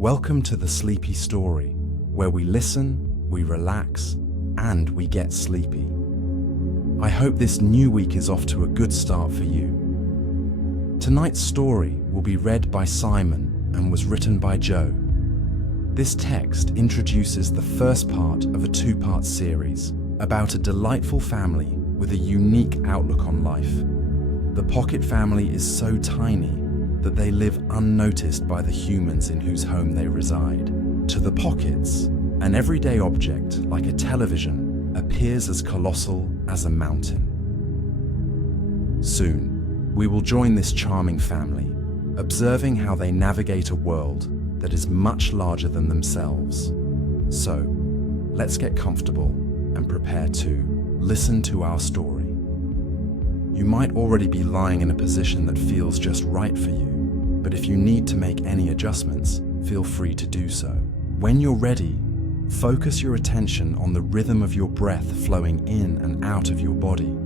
Welcome to the Sleepy Story, where we listen, we relax, and we get sleepy. I hope this new week is off to a good start for you. Tonight's story will be read by Simon and was written by Joe. This text introduces the first part of a two-part series about a delightful family with a unique outlook on life. The Pocket family is so tiny that they live unnoticed by the humans in whose home they reside. To the Pockets, an everyday object like a television appears as colossal as a mountain. Soon, we will join this charming family, observing how they navigate a world that is much larger than themselves. So, let's get comfortable and prepare to listen to our story. You might already be lying in a position that feels just right for you, but if you need to make any adjustments, feel free to do so. When you're ready, focus your attention on the rhythm of your breath flowing in and out of your body,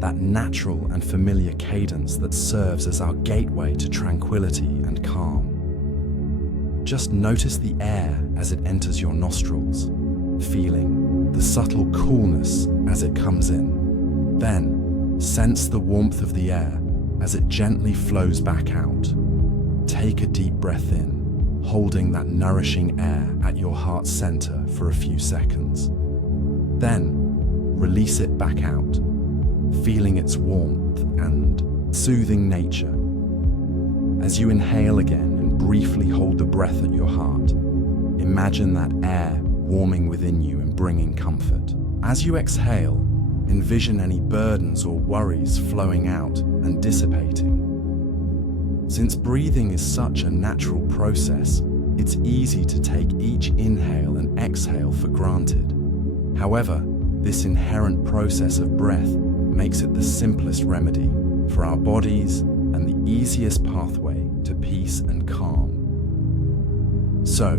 that natural and familiar cadence that serves as our gateway to tranquility and calm. Just notice the air as it enters your nostrils, feeling the subtle coolness as it comes in. Then, sense the warmth of the air as it gently flows back out. Take a deep breath in, holding that nourishing air at your heart's center for a few seconds. Then, release it back out, feeling its warmth and soothing nature. As you inhale again and briefly hold the breath at your heart, imagine that air warming within you and bringing comfort. As you exhale, envision any burdens or worries flowing out and dissipating. Since breathing is such a natural process, it's easy to take each inhale and exhale for granted. However, this inherent process of breath makes it the simplest remedy for our bodies and the easiest pathway to peace and calm. So,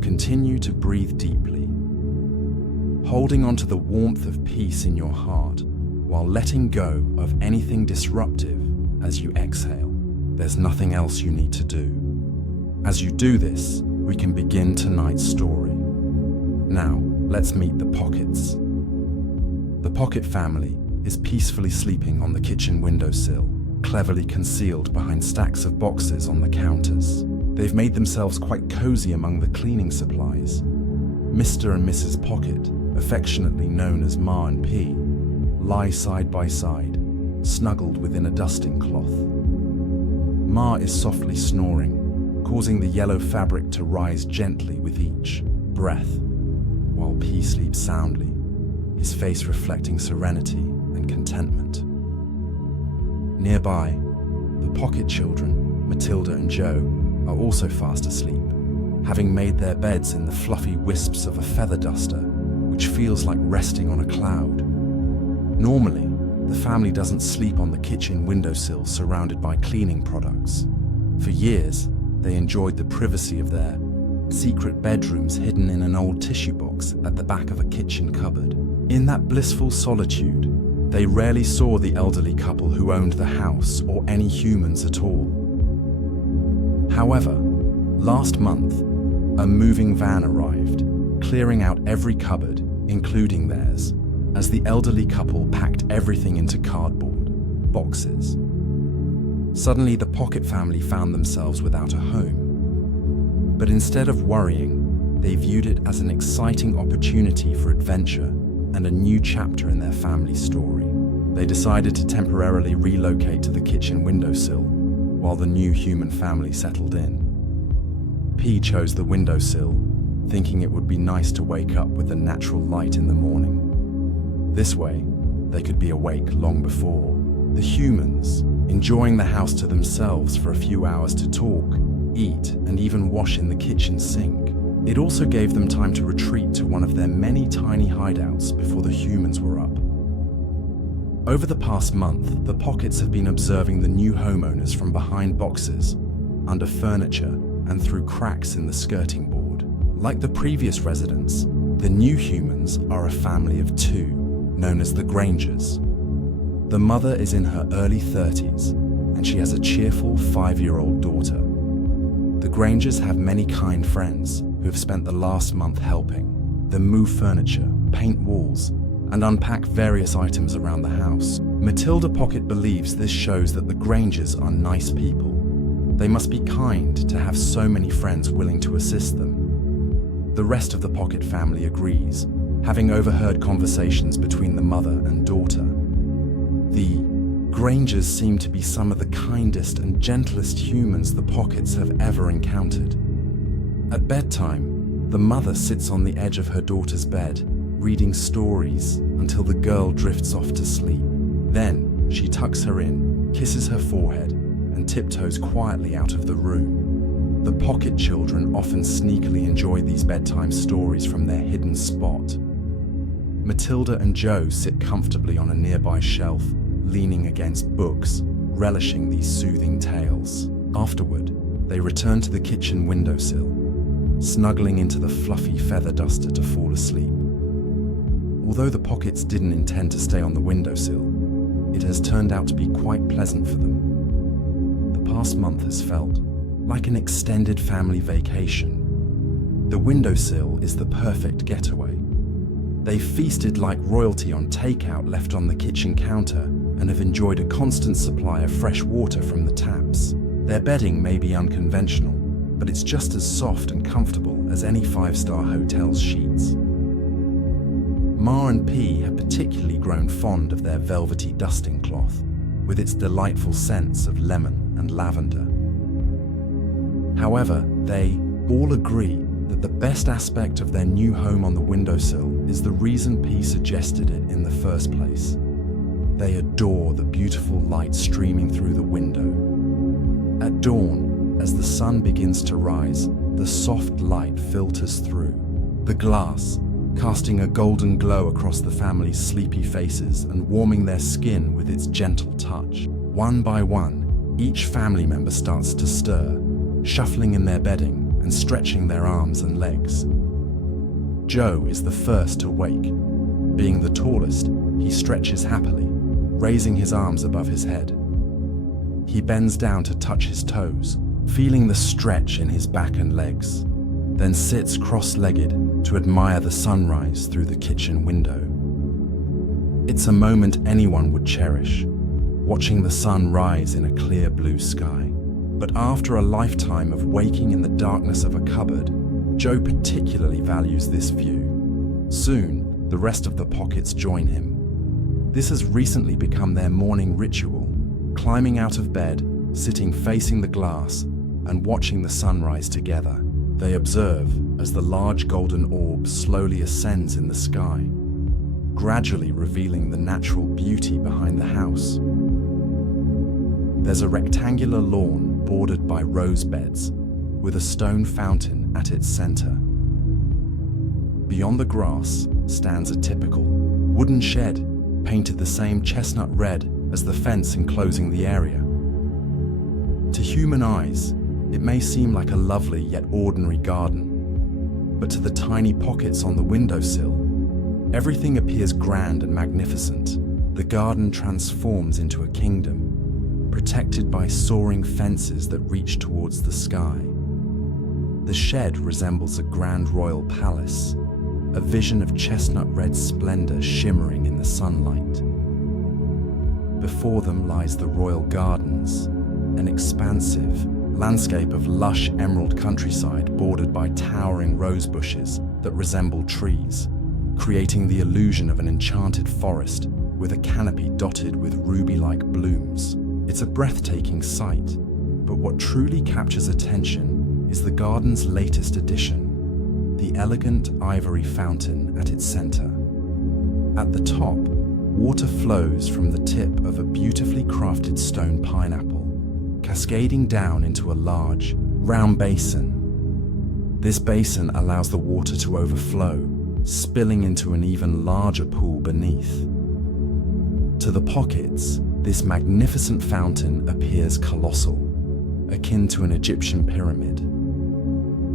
continue to breathe deeply, holding on to the warmth of peace in your heart while letting go of anything disruptive as you exhale. There's nothing else you need to do. As you do this, we can begin tonight's story. Now, let's meet the Pockets. The Pocket family is peacefully sleeping on the kitchen windowsill, cleverly concealed behind stacks of boxes on the counters. They've made themselves quite cozy among the cleaning supplies. Mr. and Mrs. Pocket, affectionately known as Ma and P, lie side by side, snuggled within a dusting cloth. Ma is softly snoring, causing the yellow fabric to rise gently with each breath, while P sleeps soundly, his face reflecting serenity and contentment. Nearby, the Pocket children, Matilda and Joe, are also fast asleep, having made their beds in the fluffy wisps of a feather duster, which feels like resting on a cloud. Normally, the family doesn't sleep on the kitchen windowsill surrounded by cleaning products. For years, they enjoyed the privacy of their secret bedrooms hidden in an old tissue box at the back of a kitchen cupboard. In that blissful solitude, they rarely saw the elderly couple who owned the house or any humans at all. However, last month, a moving van arrived, clearing out every cupboard, including theirs, as the elderly couple packed everything into cardboard boxes. Suddenly, the Pocket family found themselves without a home. But instead of worrying, they viewed it as an exciting opportunity for adventure and a new chapter in their family story. They decided to temporarily relocate to the kitchen windowsill while the new human family settled in. P chose the windowsill, thinking it would be nice to wake up with the natural light in the morning. This way, they could be awake long before. The humans, enjoying the house to themselves for a few hours to talk, eat, and even wash in the kitchen sink. It also gave them time to retreat to one of their many tiny hideouts before the humans were up. Over the past month, the Pockets have been observing the new homeowners from behind boxes, under furniture, and through cracks in the skirting board. Like the previous residents, the new humans are a family of two, known as the Grangers. The mother is in her early 30s, and she has a cheerful 5-year-old daughter. The Grangers have many kind friends who have spent the last month helping them move furniture, paint walls, and unpack various items around the house. Matilda Pocket believes this shows that the Grangers are nice people. They must be kind to have so many friends willing to assist them. The rest of the Pocket family agrees, having overheard conversations between the mother and daughter. The Grangers seem to be some of the kindest and gentlest humans the Pockets have ever encountered. At bedtime, the mother sits on the edge of her daughter's bed, reading stories until the girl drifts off to sleep. Then she tucks her in, kisses her forehead, and tiptoes quietly out of the room. The Pocket children often sneakily enjoy these bedtime stories from their hidden spot. Matilda and Joe sit comfortably on a nearby shelf, leaning against books, relishing these soothing tales. Afterward, they return to the kitchen windowsill, snuggling into the fluffy feather duster to fall asleep. Although the Pockets didn't intend to stay on the windowsill, it has turned out to be quite pleasant for them. The past month has felt like an extended family vacation. The windowsill is the perfect getaway. They've feasted like royalty on takeout left on the kitchen counter and have enjoyed a constant supply of fresh water from the taps. Their bedding may be unconventional, but it's just as soft and comfortable as any five-star hotel's sheets. Ma and P have particularly grown fond of their velvety dusting cloth, with its delightful scents of lemon and lavender. However, they all agree that the best aspect of their new home on the windowsill is the reason P suggested it in the first place. They adore the beautiful light streaming through the window. At dawn, as the sun begins to rise, the soft light filters through the glass, casting a golden glow across the family's sleepy faces and warming their skin with its gentle touch. One by one, each family member starts to stir, shuffling in their bedding and stretching their arms and legs. Joe is the first to wake. Being the tallest, he stretches happily, raising his arms above his head. He bends down to touch his toes, feeling the stretch in his back and legs, then sits cross-legged to admire the sunrise through the kitchen window. It's a moment anyone would cherish, watching the sun rise in a clear blue sky. But after a lifetime of waking in the darkness of a cupboard, Joe particularly values this view. Soon, the rest of the Pockets join him. This has recently become their morning ritual, climbing out of bed, sitting facing the glass, and watching the sunrise together. They observe as the large golden orb slowly ascends in the sky, gradually revealing the natural beauty behind the house. There's a rectangular lawn bordered by rose beds, with a stone fountain at its center. Beyond the grass stands a typical wooden shed, painted the same chestnut red as the fence enclosing the area. To human eyes, it may seem like a lovely yet ordinary garden, but to the tiny Pockets on the windowsill, everything appears grand and magnificent. The garden transforms into a kingdom, protected by soaring fences that reach towards the sky. The shed resembles a grand royal palace, a vision of chestnut red splendor shimmering in the sunlight. Before them lies the royal gardens, an expansive landscape of lush emerald countryside bordered by towering rose bushes that resemble trees, creating the illusion of an enchanted forest with a canopy dotted with ruby-like blooms. It's a breathtaking sight, but what truly captures attention is the garden's latest addition, the elegant ivory fountain at its center. At the top, water flows from the tip of a beautifully crafted stone pineapple, cascading down into a large, round basin. This basin allows the water to overflow, spilling into an even larger pool beneath. To the Pockets, this magnificent fountain appears colossal, akin to an Egyptian pyramid.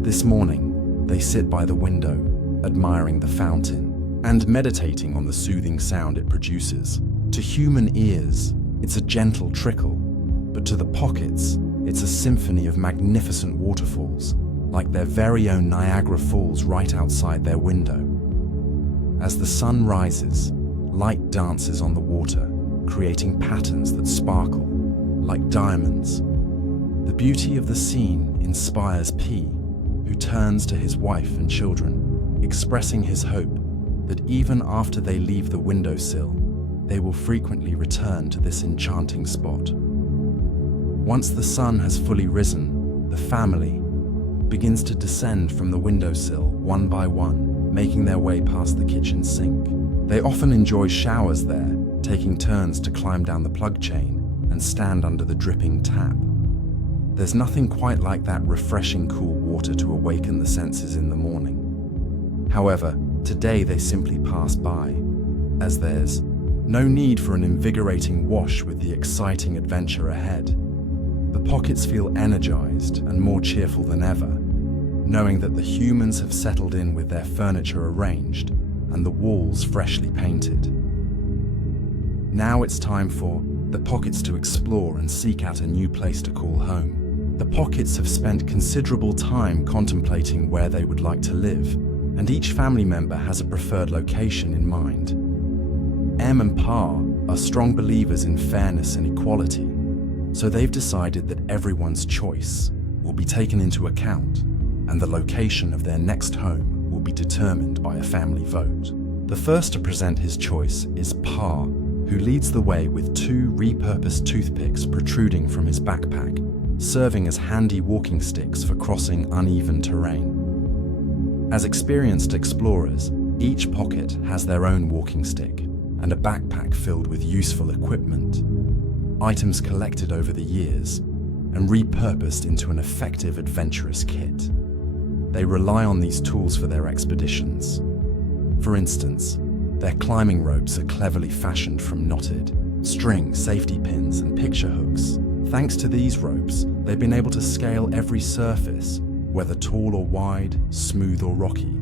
This morning, they sit by the window, admiring the fountain and meditating on the soothing sound it produces. To human ears, it's a gentle trickle, but to the Pockets, It's a symphony of magnificent waterfalls, like their very own Niagara Falls right outside their window. As the sun rises, light dances on the water, creating patterns that sparkle, like diamonds. The beauty of the scene inspires P, who turns to his wife and children, expressing his hope that even after they leave the windowsill, they will frequently return to this enchanting spot. Once the sun has fully risen, the family begins to descend from the windowsill one by one, making their way past the kitchen sink. They often enjoy showers there, taking turns to climb down the plug chain and stand under the dripping tap. There's nothing quite like that refreshing cool water to awaken the senses in the morning. However, today they simply pass by, as there's no need for an invigorating wash with the exciting adventure ahead. The Pockets feel energized and more cheerful than ever, knowing that the humans have settled in with their furniture arranged and the walls freshly painted. Now it's time for the Pockets to explore and seek out a new place to call home. The Pockets have spent considerable time contemplating where they would like to live, and each family member has a preferred location in mind. Em and Pa are strong believers in fairness and equality, so they've decided that everyone's choice will be taken into account, and the location of their next home will be determined by a family vote. The first to present his choice is Pa, who leads the way with 2 repurposed toothpicks protruding from his backpack, serving as handy walking sticks for crossing uneven terrain. As experienced explorers, each Pocket has their own walking stick and a backpack filled with useful equipment, items collected over the years and repurposed into an effective adventurous kit. They rely on these tools for their expeditions. For instance, their climbing ropes are cleverly fashioned from knotted string, safety pins, and picture hooks. Thanks to these ropes, they've been able to scale every surface, whether tall or wide, smooth or rocky.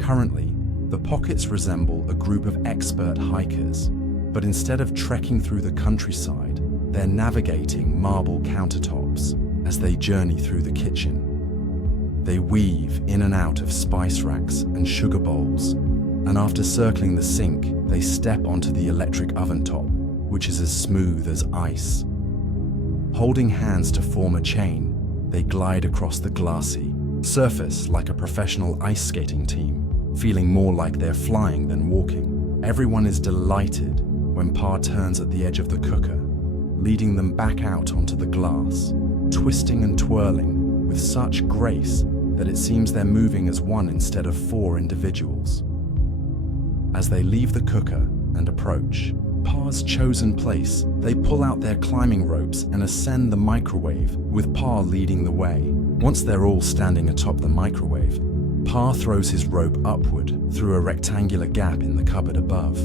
Currently, the Pockets resemble a group of expert hikers, but instead of trekking through the countryside, they're navigating marble countertops as they journey through the kitchen. They weave in and out of spice racks and sugar bowls, and after circling the sink, they step onto the electric oven top, which is as smooth as ice. Holding hands to form a chain, they glide across the glassy surface like a professional ice skating team, feeling more like they're flying than walking. Everyone is delighted when Pa turns at the edge of the cooker, leading them back out onto the glass, twisting and twirling with such grace that it seems they're moving as one instead of 4 individuals. As they leave the cooker and approach Pa's chosen place, they pull out their climbing ropes and ascend the microwave, with Pa leading the way. Once they're all standing atop the microwave, Pa throws his rope upward through a rectangular gap in the cupboard above.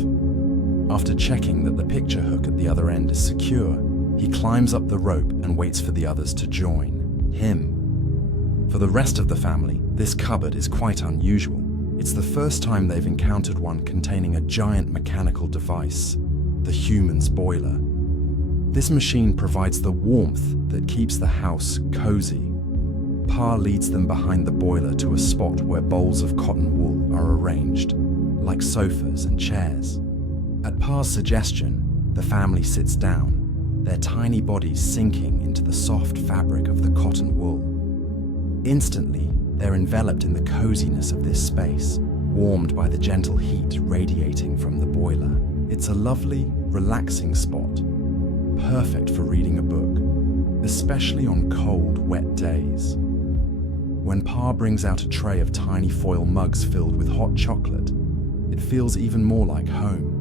After checking that the picture hook at the other end is secure, he climbs up the rope and waits for the others to join him. For the rest of the family, this cupboard is quite unusual. It's the first time they've encountered one containing a giant mechanical device, the human's boiler. This machine provides the warmth that keeps the house cozy. Pa leads them behind the boiler to a spot where bowls of cotton wool are arranged, like sofas and chairs. At Pa's suggestion, the family sits down, their tiny bodies sinking into the soft fabric of the cotton wool. Instantly, they're enveloped in the coziness of this space, warmed by the gentle heat radiating from the boiler. It's a lovely, relaxing spot, perfect for reading a book, especially on cold, wet days. When Pa brings out a tray of tiny foil mugs filled with hot chocolate, it feels even more like home.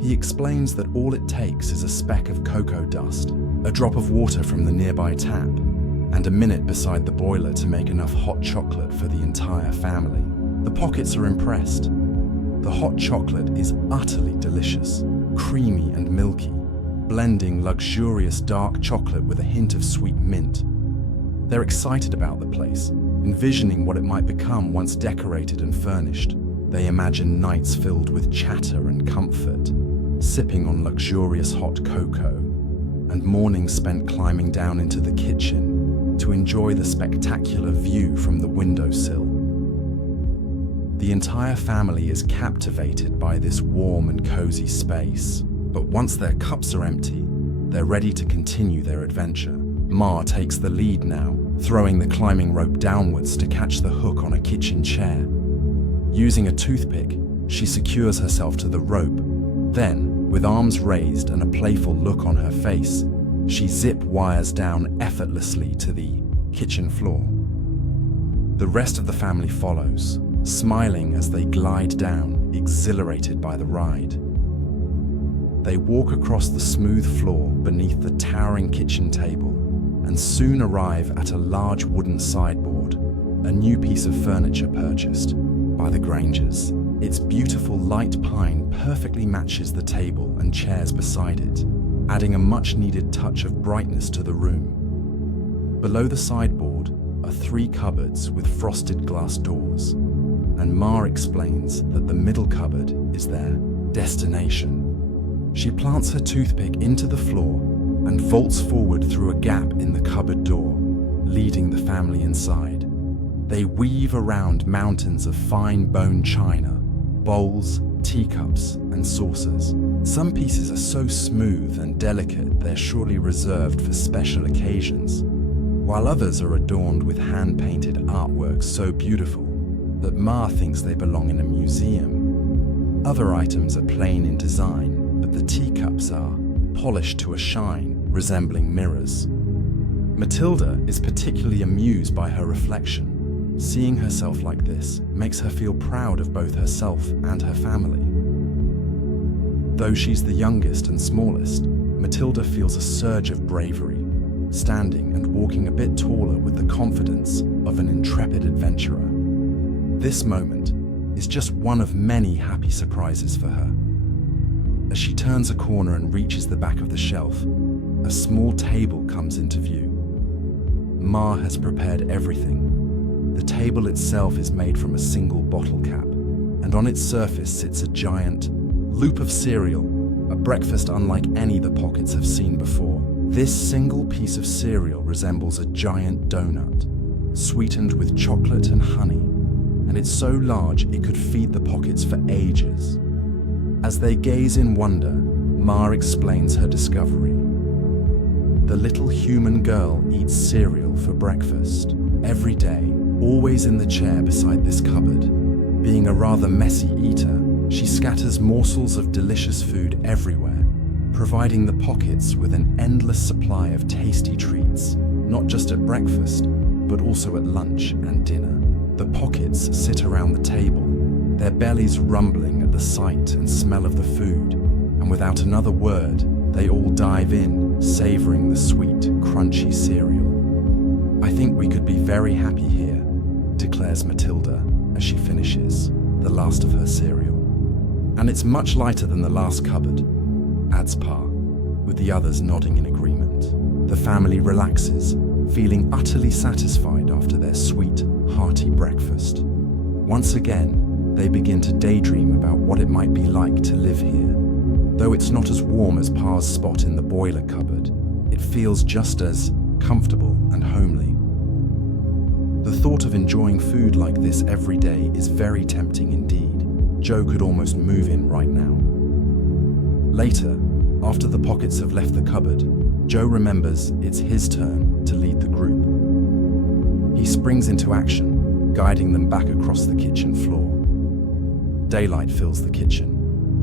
He explains that all it takes is a speck of cocoa dust, a drop of water from the nearby tap, and a minute beside the boiler to make enough hot chocolate for the entire family. The Pockets are impressed. The hot chocolate is utterly delicious, creamy and milky, blending luxurious dark chocolate with a hint of sweet mint. They're excited about the place, envisioning what it might become once decorated and furnished. They imagine nights filled with chatter and comfort, sipping on luxurious hot cocoa, and mornings spent climbing down into the kitchen to enjoy the spectacular view from the windowsill. The entire family is captivated by this warm and cozy space, but once their cups are empty, they're ready to continue their adventure. Ma takes the lead now, throwing the climbing rope downwards to catch the hook on a kitchen chair. Using a toothpick, she secures herself to the rope. Then, with arms raised and a playful look on her face, she zip wires down effortlessly to the kitchen floor. The rest of the family follows, smiling as they glide down, exhilarated by the ride. They walk across the smooth floor beneath the towering kitchen table and soon arrive at a large wooden sideboard, a new piece of furniture purchased by the Grangers. Its beautiful light pine perfectly matches the table and chairs beside it, adding a much-needed touch of brightness to the room. Below the sideboard are 3 cupboards with frosted glass doors, and Ma explains that the middle cupboard is their destination. She plants her toothpick into the floor and vaults forward through a gap in the cupboard door, leading the family inside. They weave around mountains of fine bone china, bowls, teacups, and saucers. Some pieces are so smooth and delicate they're surely reserved for special occasions, while others are adorned with hand-painted artwork so beautiful that Ma thinks they belong in a museum. Other items are plain in design, but the teacups are polished to a shine, resembling mirrors. Matilda is particularly amused by her reflection. Seeing herself like this makes her feel proud of both herself and her family. Though she's the youngest and smallest, Matilda feels a surge of bravery, standing and walking a bit taller with the confidence of an intrepid adventurer. This moment is just one of many happy surprises for her. As she turns a corner and reaches the back of the shelf, a small table comes into view. Ma has prepared everything. The table itself is made from a single bottle cap, and on its surface sits a giant loop of cereal, a breakfast unlike any the Pockets have seen before. This single piece of cereal resembles a giant donut, sweetened with chocolate and honey, and it's so large it could feed the Pockets for ages. As they gaze in wonder, Ma explains her discovery. The little human girl eats cereal for breakfast every day, always in the chair beside this cupboard. Being a rather messy eater, she scatters morsels of delicious food everywhere, providing the Pockets with an endless supply of tasty treats, not just at breakfast, but also at lunch and dinner. The Pockets sit around the table, their bellies rumbling at the sight and smell of the food, and without another word, they all dive in, savoring the sweet, crunchy cereal. "I think we could be very happy here," declares Matilda as she finishes the last of her cereal. "And it's much lighter than the last cupboard," adds Pa, with the others nodding in agreement. The family relaxes, feeling utterly satisfied after their sweet, hearty breakfast. Once again, they begin to daydream about what it might be like to live here. Though it's not as warm as Pa's spot in the boiler cupboard, it feels just as comfortable and homely. The thought of enjoying food like this every day is very tempting indeed. Joe could almost move in right now. Later, after the Pockets have left the cupboard, Joe remembers it's his turn to lead the group. He springs into action, guiding them back across the kitchen floor. Daylight fills the kitchen,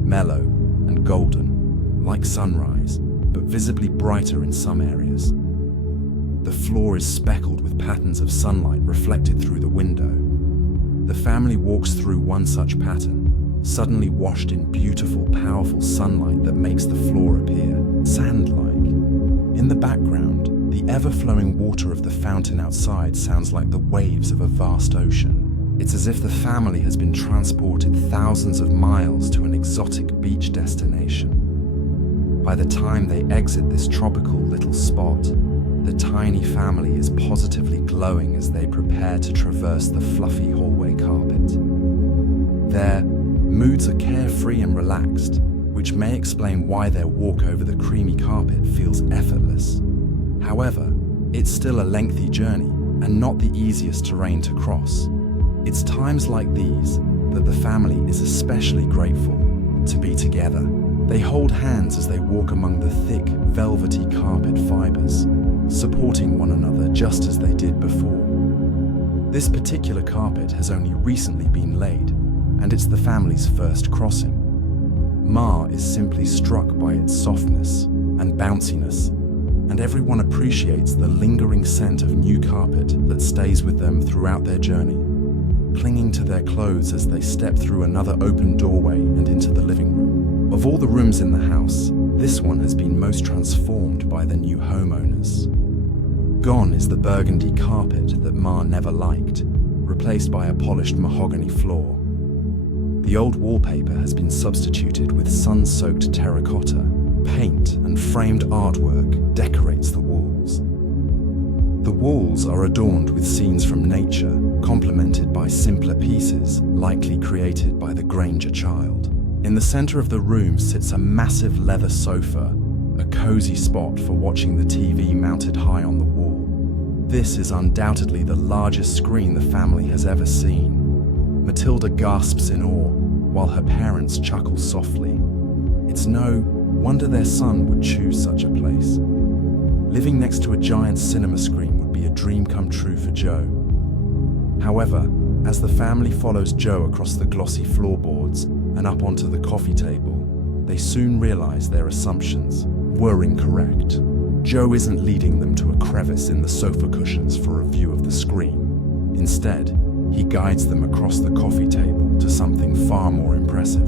mellow and golden, like sunrise, but visibly brighter in some areas. The floor is speckled with patterns of sunlight reflected through the window. The family walks through one such pattern, suddenly washed in beautiful, powerful sunlight that makes the floor appear sand-like. In the background, the ever-flowing water of the fountain outside sounds like the waves of a vast ocean. It's as if the family has been transported thousands of miles to an exotic beach destination. By the time they exit this tropical little spot, the tiny family is positively glowing as they prepare to traverse the fluffy hallway carpet. Their moods are carefree and relaxed, which may explain why their walk over the creamy carpet feels effortless. However, it's still a lengthy journey and not the easiest terrain to cross. It's times like these that the family is especially grateful to be together. They hold hands as they walk among the thick, velvety carpet fibers, supporting one another just as they did before. This particular carpet has only recently been laid, and it's the family's first crossing. Ma is simply struck by its softness and bounciness, and everyone appreciates the lingering scent of new carpet that stays with them throughout their journey, clinging to their clothes as they step through another open doorway and into the living room. Of all the rooms in the house, this one has been most transformed by the new homeowners. Gone is the burgundy carpet that Ma never liked, replaced by a polished mahogany floor. The old wallpaper has been substituted with sun-soaked terracotta. Paint and framed artwork decorates the walls. The walls are adorned with scenes from nature, complemented by simpler pieces likely created by the Granger child. In the center of the room sits a massive leather sofa, a cozy spot for watching the TV mounted high on the wall. This is undoubtedly the largest screen the family has ever seen. Matilda gasps in awe, while her parents chuckle softly. It's no wonder their son would choose such a place. Living next to a giant cinema screen would be a dream come true for Joe. However, as the family follows Joe across the glossy floorboards and up onto the coffee table, they soon realize their assumptions were incorrect. Joe isn't leading them to a crevice in the sofa cushions for a view of the screen. Instead, he guides them across the coffee table to something far more impressive.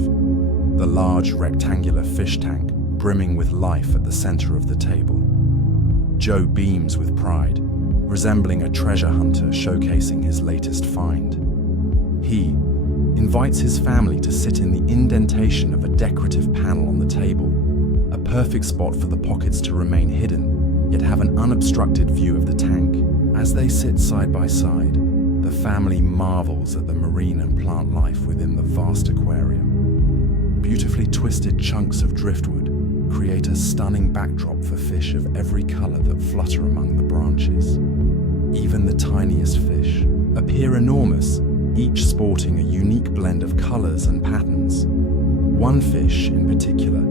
The large rectangular fish tank brimming with life at the center of the table. Joe beams with pride, resembling a treasure hunter showcasing his latest find. He invites his family to sit in the indentation of a decorative panel on the table, a perfect spot for the pockets to remain hidden, yet have an unobstructed view of the tank. As they sit side by side, the family marvels at the marine and plant life within the vast aquarium. Beautifully twisted chunks of driftwood create a stunning backdrop for fish of every color that flutter among the branches. Even the tiniest fish appear enormous, each sporting a unique blend of colors and patterns. One fish in particular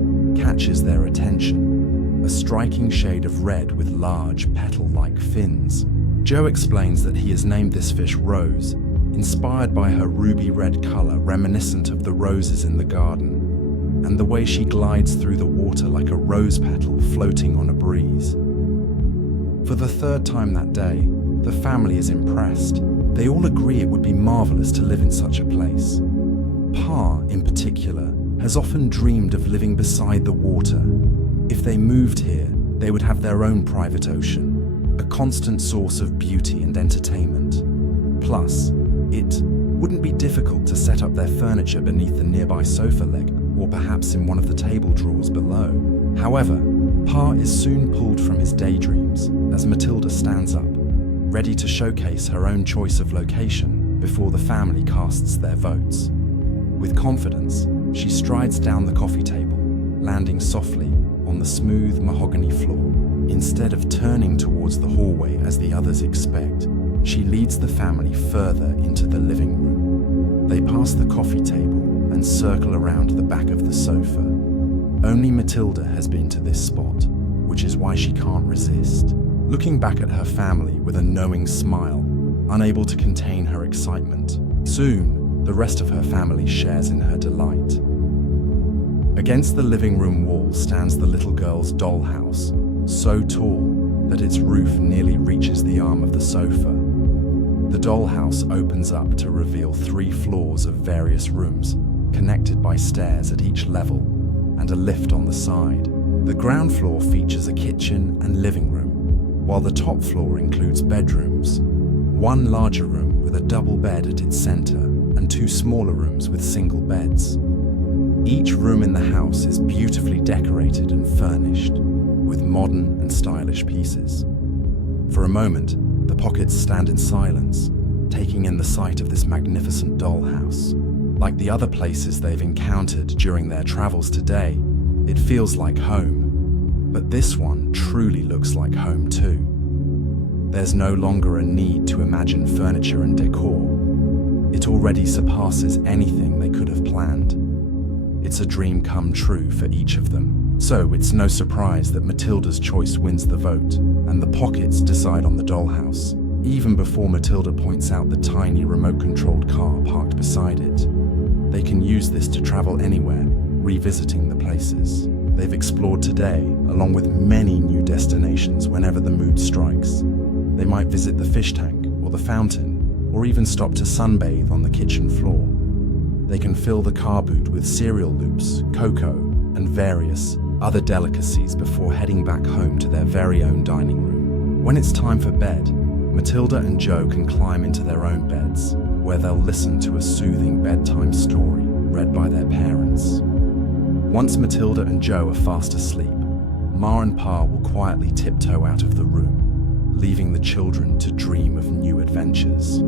catches their attention, a striking shade of red with large petal-like fins. Joe explains that he has named this fish Rose, inspired by her ruby red color reminiscent of the roses in the garden, and the way she glides through the water like a rose petal floating on a breeze. For the third time that day, the family is impressed. They all agree it would be marvelous to live in such a place. Pa, in particular, has often dreamed of living beside the water. If they moved here, they would have their own private ocean, a constant source of beauty and entertainment. Plus, it wouldn't be difficult to set up their furniture beneath the nearby sofa leg, or perhaps in one of the table drawers below. However, Pa is soon pulled from his daydreams as Matilda stands up, ready to showcase her own choice of location before the family casts their votes. With confidence, she strides down the coffee table, landing softly on the smooth mahogany floor. Instead of turning towards the hallway as the others expect, she leads the family further into the living room. They pass the coffee table and circle around the back of the sofa. Only Matilda has been to this spot, which is why she can't resist. Looking back at her family with a knowing smile, unable to contain her excitement. Soon, the rest of her family shares in her delight. Against the living room wall stands the little girl's dollhouse, so tall that its roof nearly reaches the arm of the sofa. The dollhouse opens up to reveal 3 floors of various rooms, connected by stairs at each level, and a lift on the side. The ground floor features a kitchen and living room, while the top floor includes bedrooms. One larger room with a double bed at its center, and 2 smaller rooms with single beds. Each room in the house is beautifully decorated and furnished, with modern and stylish pieces. For a moment, the pockets stand in silence, taking in the sight of this magnificent dollhouse. Like the other places they've encountered during their travels today, It feels like home, but this one truly looks like home too. There's no longer a need to imagine furniture and decor. It already surpasses anything they could have planned. It's a dream come true for each of them. So it's no surprise that Matilda's choice wins the vote, and the pockets decide on the dollhouse, even before Matilda points out the tiny remote-controlled car parked beside it. They can use this to travel anywhere, revisiting the places they've explored today, along with many new destinations whenever the mood strikes. They might visit the fish tank or the fountain, or even stop to sunbathe on the kitchen floor. They can fill the car boot with cereal loops, cocoa, and various other delicacies before heading back home to their very own dining room. When it's time for bed, Matilda and Joe can climb into their own beds, where they'll listen to a soothing bedtime story read by their parents. Once Matilda and Joe are fast asleep, Ma and Pa will quietly tiptoe out of the room, leaving the children to dream of new adventures.